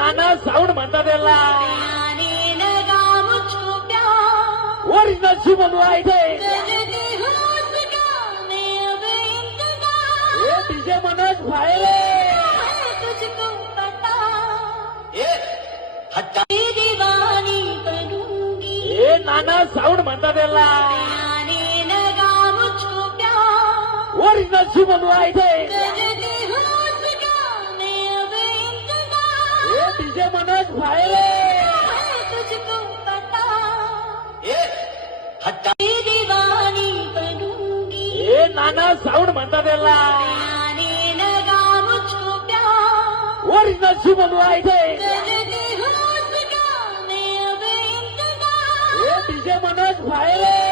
नाना sound म्हणतात त्याला original Shivam वाईटे DJ Manoj भाई नाना साऊंड म्हणतात त्याला ओरिजिनल शिवम वाईटे डीजे मनोज भाई नाना साऊंड म्हणतात त्याला ओरिजिनल शिवम वाईटे डीजे मनोज भाई